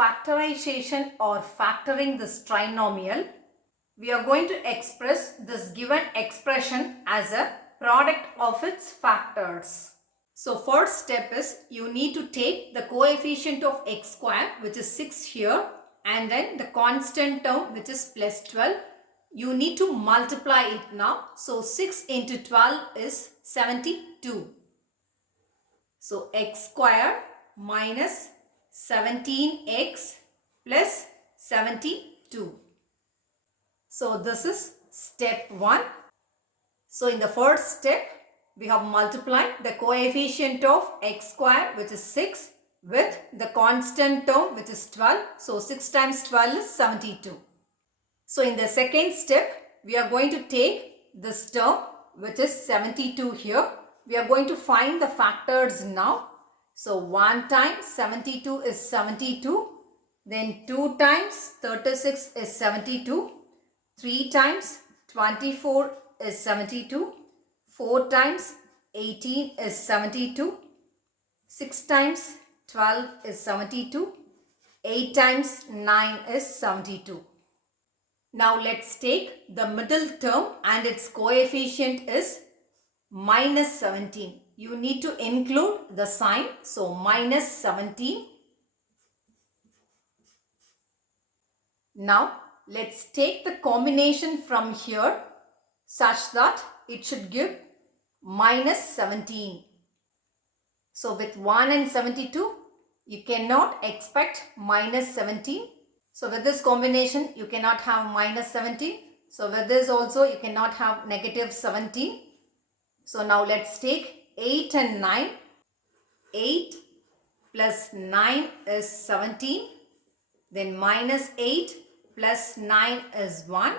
factorization or factoring this trinomial, we are going to express this given expression as a product of its factors. So first step is you need to take the coefficient of x square, which is 6 here, and then the constant term, which is plus 12. You need to multiply it now. So 6 into 12 is 72. So x square minus 17x plus 72. So this is step 1. So in the first step, we have multiplied the coefficient of x square, which is 6, with the constant term, which is 12. So 6 times 12 is 72. So in the second step, we are going to take this term, which is 72 here. We are going to find the factors now. So 1 times 72 is 72. Then 2 times 36 is 72. 3 times 24 is 72. 4 times 18 is 72. 6 times 12 is 72. 8 times 9 is 72. Now let's take the middle term and its coefficient is minus 17. You need to include the sign. So minus 17. Now let's take the combination from here such that it should give minus 17. So with 1 and 72, you cannot expect minus 17. So with this combination, you cannot have minus 17. So with this also, you cannot have negative 17. So now let's take 8 and 9. 8 plus 9 is 17. Then minus 8 plus 9 is 1.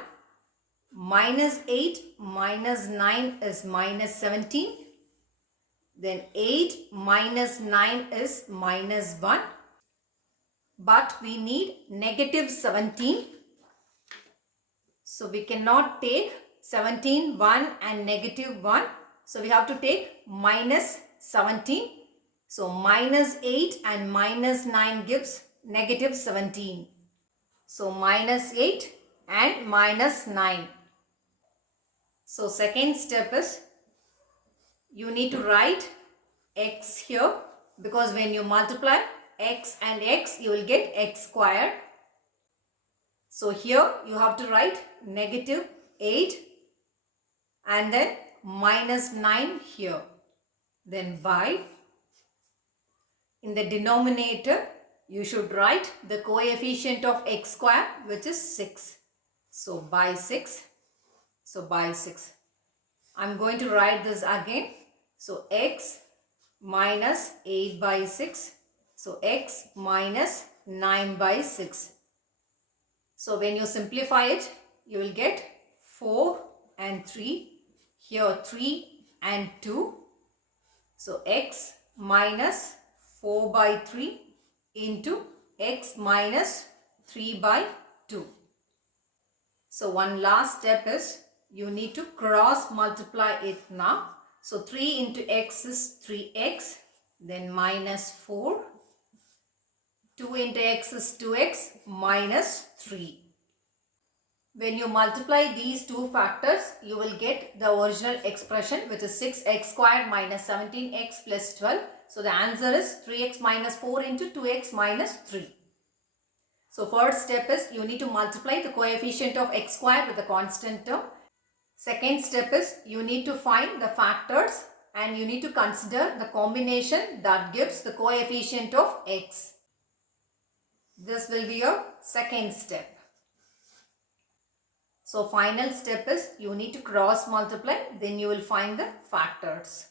Minus 8 minus 9 is minus 17. Then 8 minus 9 is minus 1. But we need negative 17. So we cannot take 17, 1 and negative 1. So we have to take minus 17. So minus 8 and minus 9 gives negative 17. So minus 8 and minus 9. So second step is you need to write x here, because when you multiply x and x, you will get x squared. So here you have to write negative 8 and then minus 9 here. Then by, in the denominator, you should write the coefficient of x square, which is 6. So by 6. So by 6. I'm going to write this again. So x minus 8 by 6. So x minus 9 by 6. So when you simplify it, you will get 4 and 3. Here 3 and 2. So x minus 4 by 3 into x minus 3 by 2. So one last step is you need to cross multiply it now. So 3 into x is 3x, then minus 4. 2 into x is 2x minus 3. When you multiply these two factors, you will get the original expression, which is 6x squared minus 17x plus 12. So the answer is 3x minus 4 into 2x minus 3. So first step is you need to multiply the coefficient of x squared with the constant term. Second step is you need to find the factors and you need to consider the combination that gives the coefficient of x. This will be your second step. So final step is you need to cross multiply, then you will find the factors.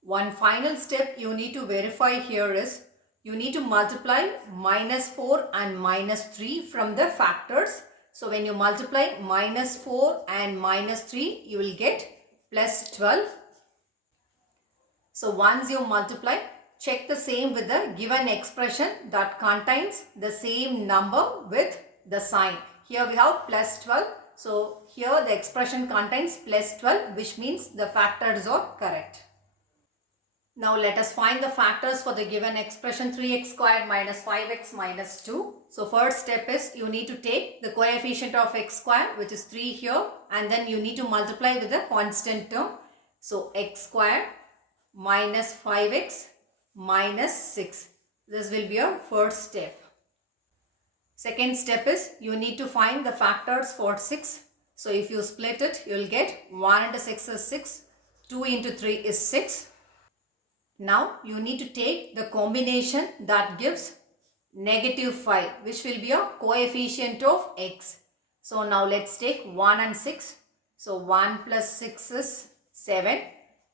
One final step you need to verify here is you need to multiply minus 4 and minus 3 from the factors. So when you multiply minus 4 and minus 3, you will get plus 12. So once you multiply, check the same with the given expression that contains the same number with the sign. Here we have plus 12. So here the expression contains plus 12, which means the factors are correct. Now let us find the factors for the given expression 3x squared minus 5x minus 2. So first step is you need to take the coefficient of x squared, which is 3 here, and then you need to multiply with the constant term. So x squared minus 5x minus 6. This will be your first step. Second step is you need to find the factors for 6. So if you split it, you will get 1 into 6 is 6, 2 into 3 is 6. Now you need to take the combination that gives negative 5, which will be a coefficient of x. So now let's take 1 and 6. So 1 plus 6 is 7.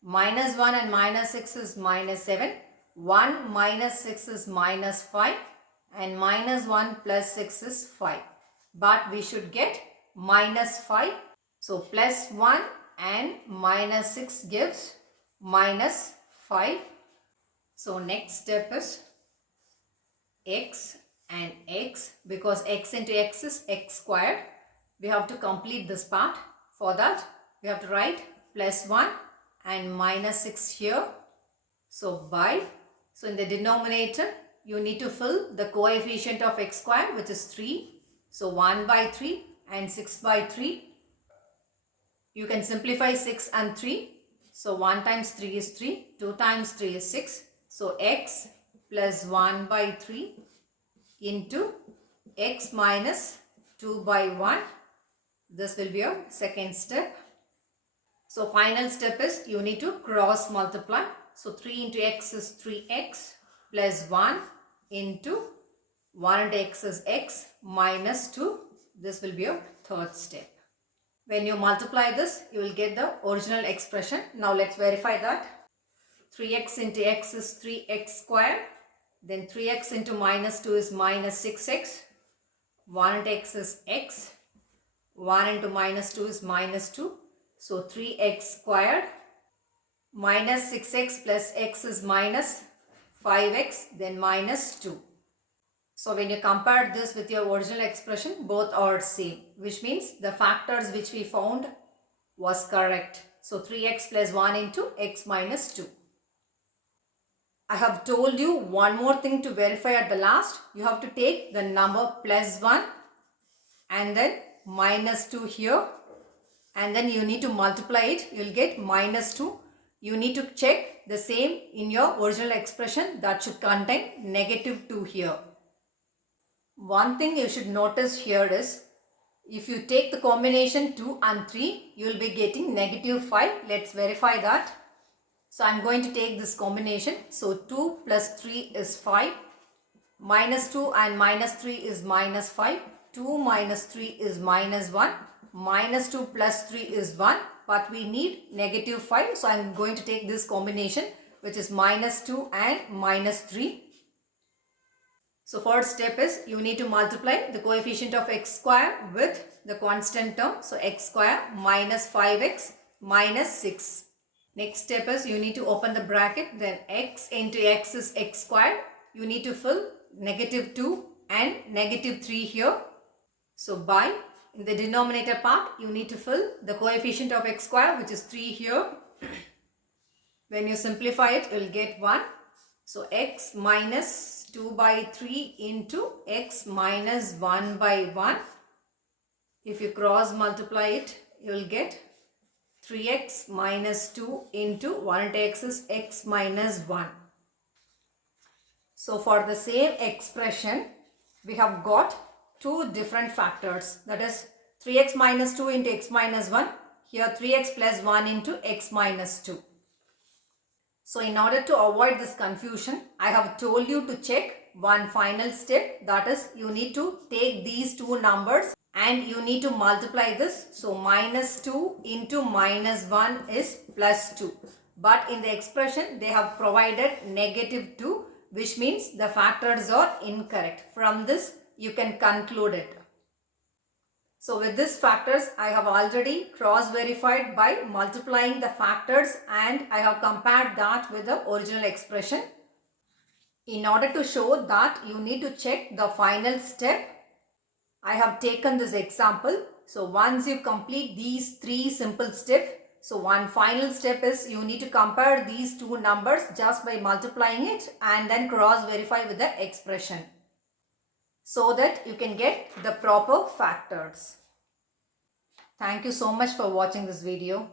Minus 1 and minus 6 is minus 7. 1 minus 6 is minus 5. And minus 1 plus 6 is 5. But we should get minus 5. So plus 1 and minus 6 gives minus 5. So next step is x and x, because x into x is x squared. We have to complete this part. For that we have to write plus 1 and minus 6 here. So in the denominator you need to fill the coefficient of x squared, which is 3. So 1 by 3 and 6 by 3. You can simplify 6 and 3. So 1 times 3 is 3, 2 times 3 is 6. So x plus 1 by 3 into x minus 2 by 1. This will be your second step. So final step is you need to cross multiply. So 3 into x is 3x plus 1 into 1 into x is x minus 2. This will be your third step. When you multiply this, you will get the original expression. Now let's verify that. 3x into x is 3x squared. Then 3x into minus 2 is minus 6x. 1 into x is x. 1 into minus 2 is minus 2. So 3x squared minus 6x plus x is minus 5x, then minus 2. So when you compare this with your original expression, both are same, which means the factors which we found was correct. So 3x plus 1 into x minus 2. I have told you one more thing to verify at the last. You have to take the number plus 1 and then minus 2 here, and then you need to multiply it. You will get minus 2. You need to check the same in your original expression, that should contain negative 2 here. One thing you should notice here is, if you take the combination 2 and 3, you will be getting negative 5. Let's verify that. So I am going to take this combination. So 2 plus 3 is 5. Minus 2 and minus 3 is minus 5. 2 minus 3 is minus 1. Minus 2 plus 3 is 1. But we need negative 5. So I am going to take this combination, which is minus 2 and minus 3. So first step is you need to multiply the coefficient of x square with the constant term. So x square minus 5x minus 6. Next step is you need to open the bracket. Then x into x is x squared. You need to fill negative 2 and negative 3 here. So in the denominator part, you need to fill the coefficient of x squared, which is 3 here. When you simplify it, you will get 1. So x minus 2 by 3 into x minus 1 by 1. If you cross multiply it, you will get 3x minus 2 into 1 into x is x minus 1. So for the same expression, we have got two different factors. That is 3x minus 2 into x minus 1. Here 3x plus 1 into x minus 2. So in order to avoid this confusion, I have told you to check one final step. That is, you need to take these two numbers and you need to multiply this. So minus 2 into minus 1 is plus 2. But in the expression, they have provided negative 2, which means the factors are incorrect. From this, you can conclude it. So with these factors, I have already cross-verified by multiplying the factors, and I have compared that with the original expression. In order to show that you need to check the final step, I have taken this example. So once you complete these three simple steps, So one final step is you need to compare these two numbers just by multiplying it and then cross verify with the expression so that you can get the proper factors. Thank you so much for watching this video.